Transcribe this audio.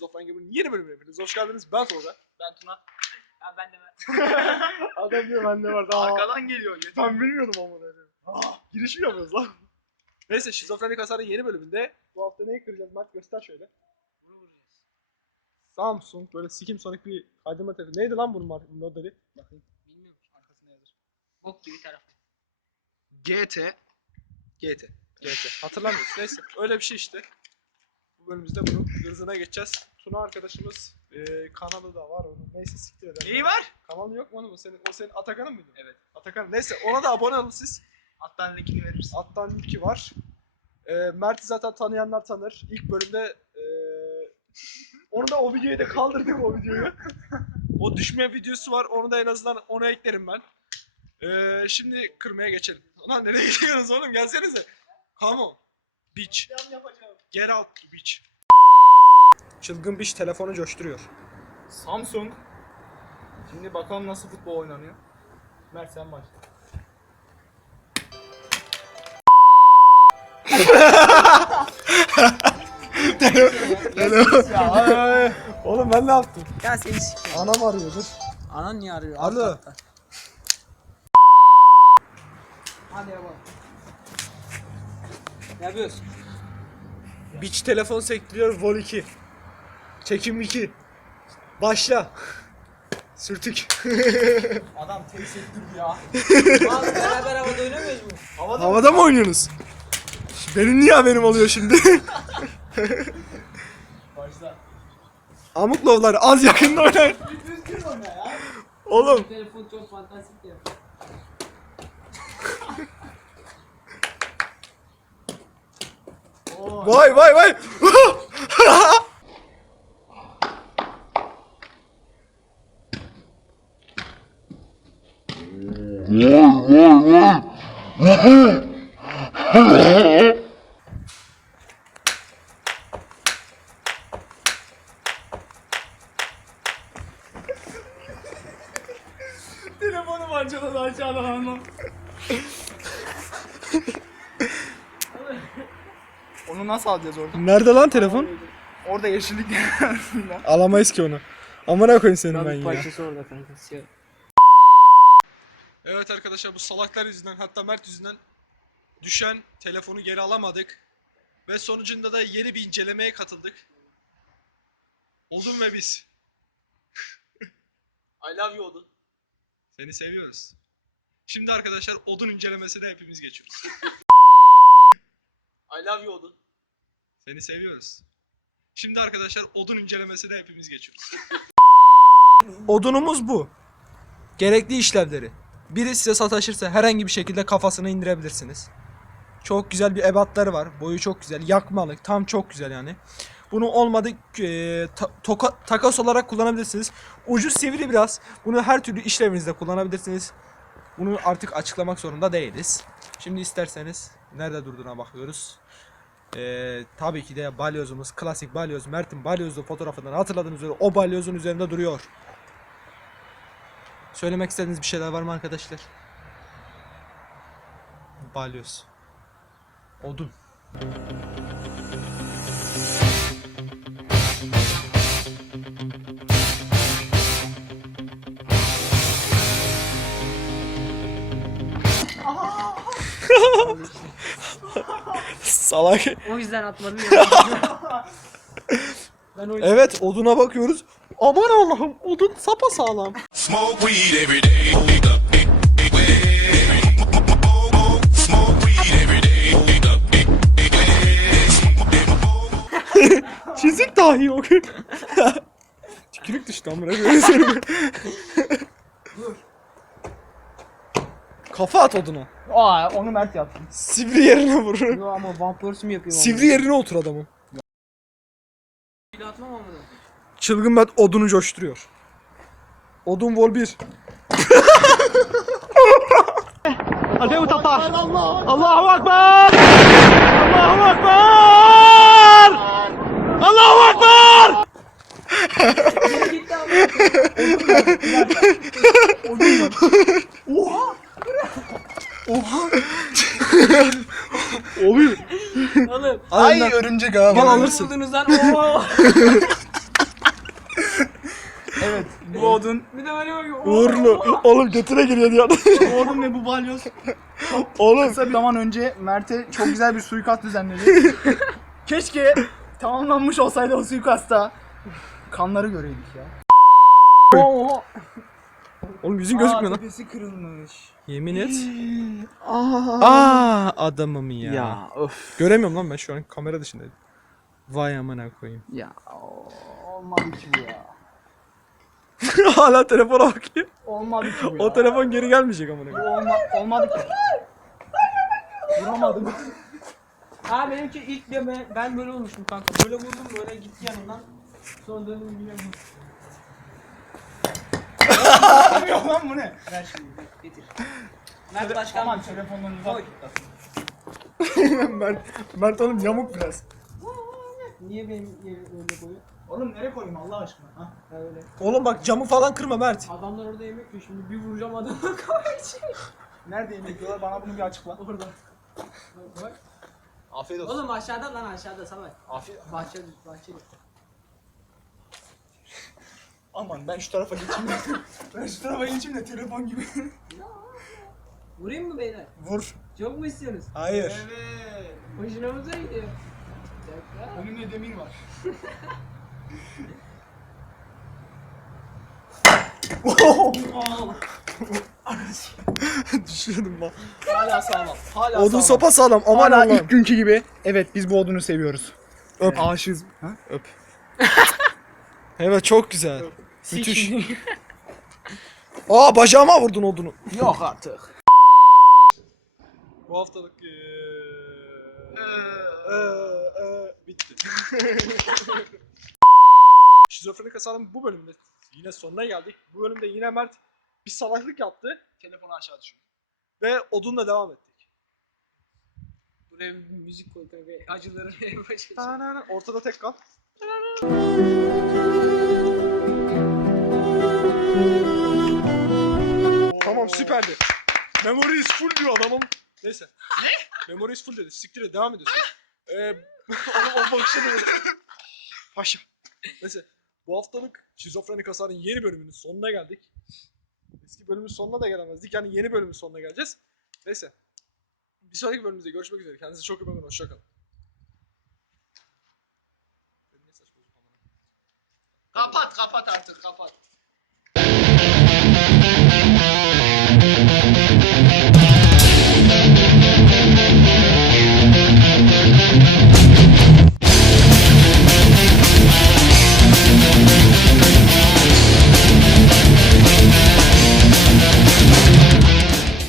Şizofren Gamer'ın yeni bölümüne hepiniz hoş geldiniz. Ben Tolga. Ben Tuna. Ha ben de ben. Adam diyor bende var daha. Arkadan geliyor. yeter. Ben bilmiyordum ama ne Giriş mi yapıyoruz lan? Neyse Şizofrenik Hasar'ın yeni bölümünde bu hafta neyi kıracağız Mert göster şöyle. Bunu vuracağız. Samsung böyle sikim sonik bir kaydırma telefonu. Neydi lan bunun modeli? Bakayım. Bilmiyorum arkasında yazır. Bok gibi taraf. GT. GT. GT. Hatırlamıyorsun. Neyse öyle bir şey işte. Bölümümüzde bunun hızına geçeceğiz. Tuna arkadaşımız e, kanalı da var onun. Neyse siktir edelim. Neyi var? Kanalı yok mu oğlum? O senin, o senin Atakan'ın mıydı? Evet. Atakan. Neyse ona da abone olun siz. Alttan linkini verirsin. Alttan linki var. E, Mert'i zaten tanıyanlar tanır. İlk bölümde e, onu da o videoyu da kaldırdık o videoyu. o düşme videosu var. Onu da en azından ona eklerim ben. E, şimdi kırmaya geçelim. Ulan nereye gidiyorsunuz oğlum? Gelsenize. Come on. Beach. Yan yapacağım. To beach. Çılgın Beach telefonu coşturuyor. Samsung. Şimdi bakalım nasıl futbol oynanıyor. Mert sen başla. oğlum ben ne yaptım? Ya seni sikeyim. Anam arıyordur. Anan niye arıyor? Alo. Alt katta. Hadi yapalım. Ne yapıyorsun? Beach telefon sektiriyor Vol 2. Çekim 2. Başla. Sürtük. Adam teyit ettirdi ya. Abi beraber havada oynamıyoruz mu? Havada Havada mı oynuyorsunuz? Benim niye haberim oluyor şimdi? Başla. Amuklovlar az yakında oynar. Düzgün oyna ya. Oğlum. Telefon çok fantastik ya. Oo. Vay vay vay. Telefonu parçaladı aşağıdan anlam. Onu nasıl alacağız orada? Nerede lan telefon? Orada yeşillik arasında. Alamayız ki onu. Amına koyayım senin ben ya. Parçası orada kanka. siyah. Evet arkadaşlar bu salaklar yüzünden hatta Mert yüzünden düşen telefonu geri alamadık. Ve sonucunda da yeni bir incelemeye katıldık. Oldum ve biz. I love you Odun. Seni seviyoruz. Şimdi arkadaşlar odun incelemesine hepimiz geçiyoruz. I love you Odun. Seni seviyoruz. Şimdi arkadaşlar odun incelemesine hepimiz geçiyoruz. Odunumuz bu. Gerekli işlevleri. Biri size sataşırsa herhangi bir şekilde kafasına indirebilirsiniz. Çok güzel bir ebatları var. Boyu çok güzel. Yakmalık. Tam çok güzel yani. Bunu olmadı e, ta- toka- takas olarak kullanabilirsiniz. Ucu sivri biraz. Bunu her türlü işlevinizde kullanabilirsiniz. Bunu artık açıklamak zorunda değiliz. Şimdi isterseniz nerede durduğuna bakıyoruz. Ee, tabii ki de balyozumuz klasik balyoz Mert'in balyozlu fotoğrafından hatırladığınız üzere o balyozun üzerinde duruyor. Söylemek istediğiniz bir şeyler var mı arkadaşlar? Balyoz. Odun. Salak. O yüzden atmadım ya. ben o yüzden... Evet oduna bakıyoruz. Aman Allah'ım odun sapa sağlam. Smoke weed every day. Smoke weed every day. Çizik dahi yok. Tükürük düştü amına koyayım seni. Kafa at oduna. Aa onu Mert yaptı. Sivri yerine vur. Yo ama vampörsü mü yapayım? Sivri yerine otur atmam ama. Çılgın Mert odunu coşturuyor. Odun vol 1. Hadi utatar. Allahu Ekber. Allahu Ekber. Allahu Ekber. Gitti. Oğlum. Ay Aynen. örümcek abi. Gel alırsın. Buldunuz lan. Evet. Bu odun. Bir de böyle bakıyor. Uğurlu. Oğlum götüne giriyor diyor. Bu odun ve bu balyoz. Oğlum. Kısa bir zaman önce Mert'e çok güzel bir suikast düzenledi. Keşke tamamlanmış olsaydı o suikasta. Kanları göreydik ya. Oo. Oğlum yüzün gözükmüyor lan. tepesi kırılmış. Yemin et. Aa adamım ya. öf. Göremiyorum lan ben şu an kamera dışındayım. Vay amına koyayım. Ya olmadı ki bu ya. Hala telefona bakıyor. Olmadı ki bu ya. O telefon geri gelmeyecek amına Bu koyayım. olma, olmadı ki. Vuramadım. Ha benimki ilk ya ben, ben böyle olmuştum kanka. Böyle vurdum böyle gitti yanından. Sonra döndüm vurdum. Yapıyor lan bu ne? Ver şimdi getir. Mert başkan. Aman telefondan uzak Oy. tut. Mert, Mert oğlum yamuk biraz. Niye benim yerimi öyle koyuyor? Oğlum nereye koyayım Allah aşkına? Ha? Öyle. Oğlum bak camı falan kırma Mert. Adamlar orada yemek yiyor şimdi bir vuracağım adamı kaç. Nerede yemek yiyorlar? Bana bunu bir açıkla. Orada. Bak, Bak. Afiyet Oğlum aşağıda lan aşağıda Samet. Afiyet. Bahçede bahçede. Aman ben şu tarafa geçeyim de. ben şu tarafa geçeyim de telefon gibi. Vurayım mı beyler? Vur. Çok mu istiyorsunuz? Hayır. evet. Hoşuna gidiyor? Bir dakika. Önümde demir var. Düşürdüm lan. Hala sağlam. Hala Odun sağlam. sopa sağlam. Aman Hala Allah'ım. ilk günkü gibi. Evet biz bu odunu seviyoruz. Öp. Aşığız. Ha? Öp. Evet çok güzel. Müthiş. Aa bacağıma vurdun odunu. Yok artık. Bu haftalık eee, eee, eee, bitti. Şizofrenik hasarın bu bölümde yine sonuna geldik. Bu bölümde yine Mert bir salaklık yaptı. Telefonu aşağı düşürdü. Ve odunla devam ettik. Buraya bir müzik koy kanka. Acıları. Tanana, Ortada tek kal. Tamam süperdi. Memory is full diyor adamım. Neyse. Ne? Memory is full dedi. Siktir et devam ediyorsun. Ee, onun o bakışını böyle. Paşa. Neyse. Bu haftalık Şizofrenik Hasar'ın yeni bölümünün sonuna geldik. Eski bölümün sonuna da gelemezdik. Yani yeni bölümün sonuna geleceğiz. Neyse. Bir sonraki bölümümüzde görüşmek üzere. Kendinize çok iyi bakın. Hoşçakalın. Kapat kapat artık kapat.